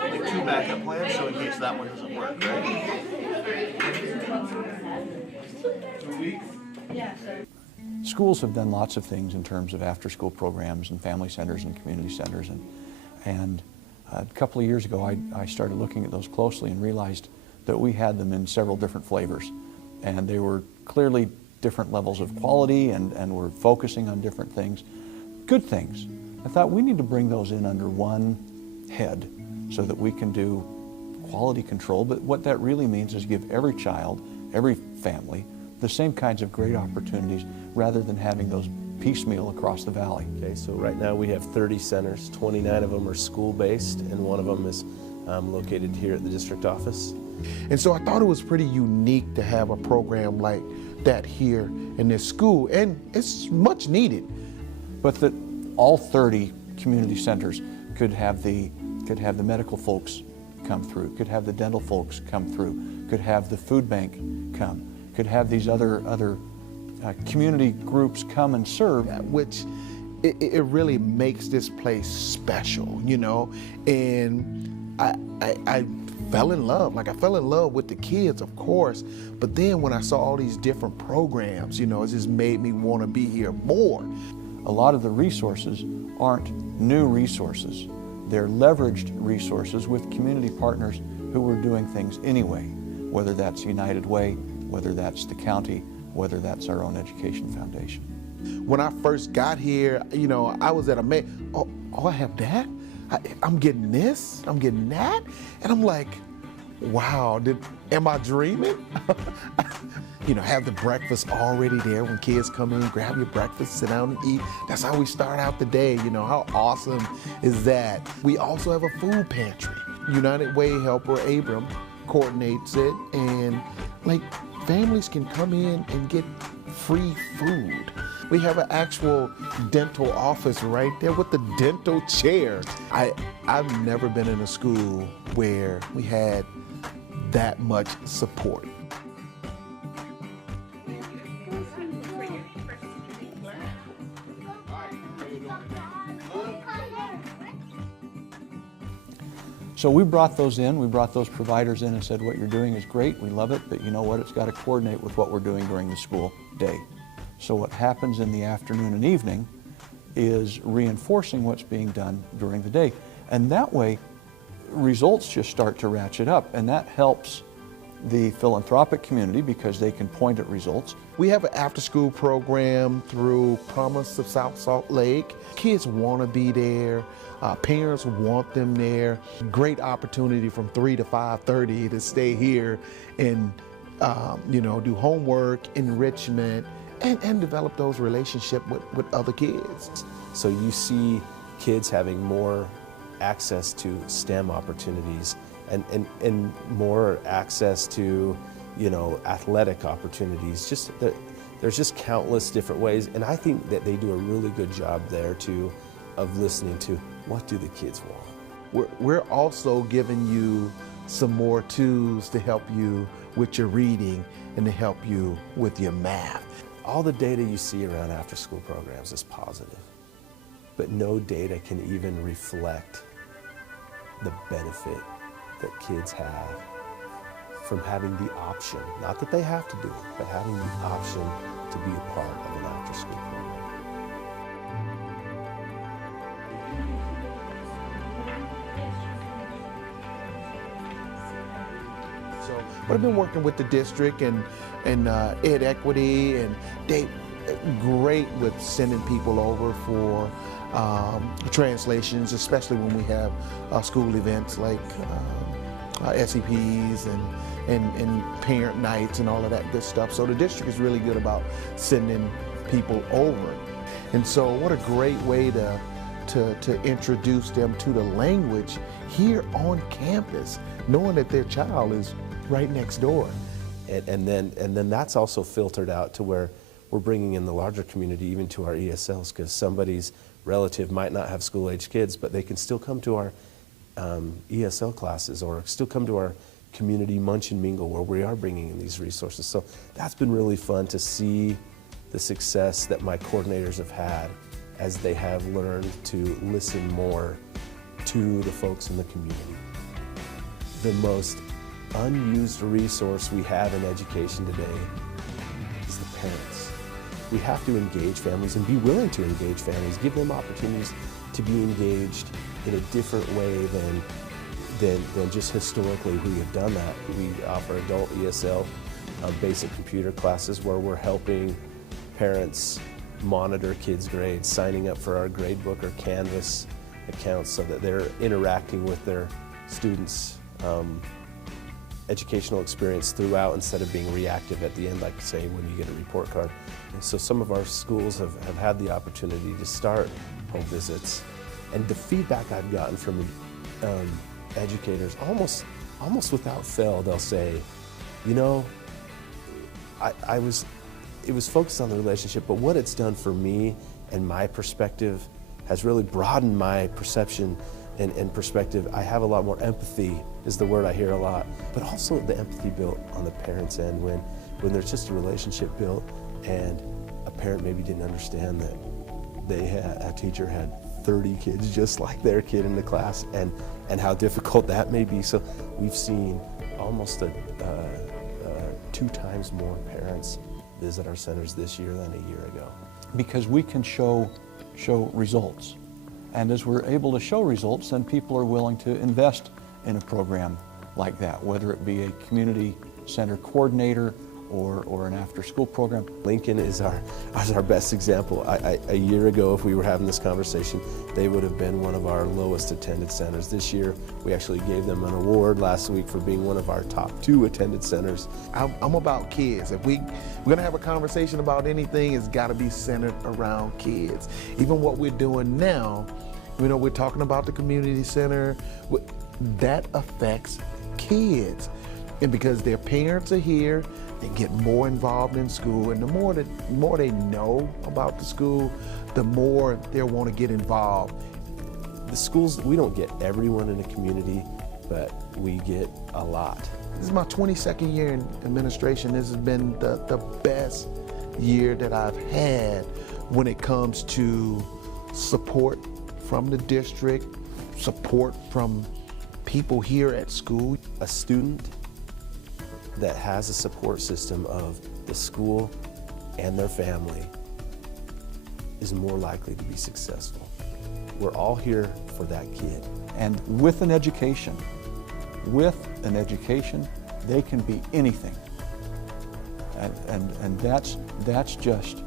like 2 backup plans, so in case that one doesn't work, right? Schools have done lots of things in terms of after-school programs and family centers and community centers, and a couple of years ago I started looking at those closely and realized that we had them in several different flavors, and they were clearly different levels of quality and were focusing on different things, good things. I thought we need to bring those in under one head so that we can do quality control, but what that really means is give every child, every family, the same kinds of great opportunities rather than having those piecemeal across the valley. Okay, so right now we have 30 centers, 29 of them are school-based, and one of them is located here at the district office. And so I thought it was pretty unique to have a program like that here in this school, and it's much needed. But that all 30 community centers could have the medical folks come through, could have the dental folks come through, could have the food bank come, could have these other community groups come and serve. Which it really makes this place special, you know, and I fell in love. Like, I fell in love with the kids, of course, but then when I saw all these different programs, you know, it just made me want to be here more. A lot of the resources aren't new resources. They're leveraged resources with community partners who were doing things anyway, whether that's United Way, whether that's the county, whether that's our own education foundation. When I first got here, you know, I was at a oh, I have that? I'm getting this, I'm getting that, and I'm like, wow, am I dreaming? You know, have the breakfast already there when kids come in, grab your breakfast, sit down and eat. That's how we start out the day, you know, how awesome is that? We also have a food pantry. United Way helper Abram coordinates it, and like, families can come in and get free food. We have an actual dental office right there with the dental chair. I've never been in a school where we had that much support. So we brought those in, we brought those providers in and said, what you're doing is great, we love it, but you know what, it's got to coordinate with what we're doing during the school day. So what happens in the afternoon and evening is reinforcing what's being done during the day. And that way, results just start to ratchet up, and that helps the philanthropic community because they can point at results. We have an after-school program through Promise of South Salt Lake. Kids want to be there. Parents want them there. Great opportunity from 3 to 5:30 to stay here and you know, do homework, enrichment, and develop those relationships with other kids. So you see kids having more access to STEM opportunities and more access to, you know, athletic opportunities. There's just countless different ways, and I think that they do a really good job there too of listening to what do the kids want. We're also giving you some more tools to help you with your reading and to help you with your math. All the data you see around after-school programs is positive, but no data can even reflect the benefit that kids have from having the option, not that they have to do it, but having the option to be a part of an after-school program. But I've been working with the district and Ed Equity, and they great with sending people over for translations, especially when we have school events like SEPs and parent nights and all of that good stuff. So the district is really good about sending people over. And so what a great way to introduce them to the language here on campus, knowing that their child is right next door. And then that's also filtered out to where we're bringing in the larger community, even to our ESLs, because somebody's relative might not have school-age kids, but they can still come to our ESL classes or still come to our community munch and mingle where we are bringing in these resources. So that's been really fun to see the success that my coordinators have had as they have learned to listen more to the folks in the community. the most unused resource we have in education today is the parents. We have to engage families and be willing to engage families, give them opportunities to be engaged in a different way than just historically we have done that. We offer adult ESL basic computer classes where we're helping parents monitor kids' grades, signing up for our gradebook or Canvas accounts so that they're interacting with their students' educational experience throughout instead of being reactive at the end, like say when you get a report card. And so some of our schools have had the opportunity to start home visits, and the feedback I've gotten from educators, almost without fail, they'll say, you know, it was focused on the relationship, but what it's done for me and my perspective has really broadened my perception and perspective. I have a lot more empathy, is the word I hear a lot, but also the empathy built on the parents' end when there's just a relationship built and a parent maybe didn't understand that a teacher had 30 kids just like their kid in the class, and how difficult that may be. So we've seen almost 2 times more parents visit our centers this year than a year ago. Because we can show results. And as we're able to show results, then people are willing to invest in a program like that, whether it be a community center coordinator or an after-school program. Lincoln is our best example. A year ago, if we were having this conversation, they would have been one of our lowest attended centers. This year, we actually gave them an award last week for being one of our top 2 attended centers. I'm about kids. If we're gonna have a conversation about anything, it's gotta be centered around kids. Even what we're doing now, you know, we're talking about the community center, that affects kids. And because their parents are here, they get more involved in school, and the more they know about the school, the more they'll want to get involved. The schools, we don't get everyone in a community, but we get a lot. This is my 22nd year in administration. This has been the best year that I've had when it comes to support from the district, support from people here at school. A student that has a support system of the school and their family is more likely to be successful. We're all here for that kid. And with an education, they can be anything. And that's just,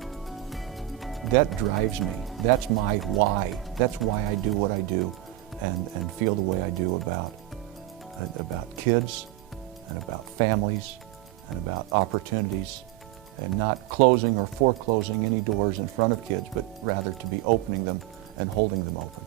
that drives me. That's my why. That's why I do what I do and feel the way I do about kids and about families and about opportunities, and not closing or foreclosing any doors in front of kids, but rather to be opening them and holding them open.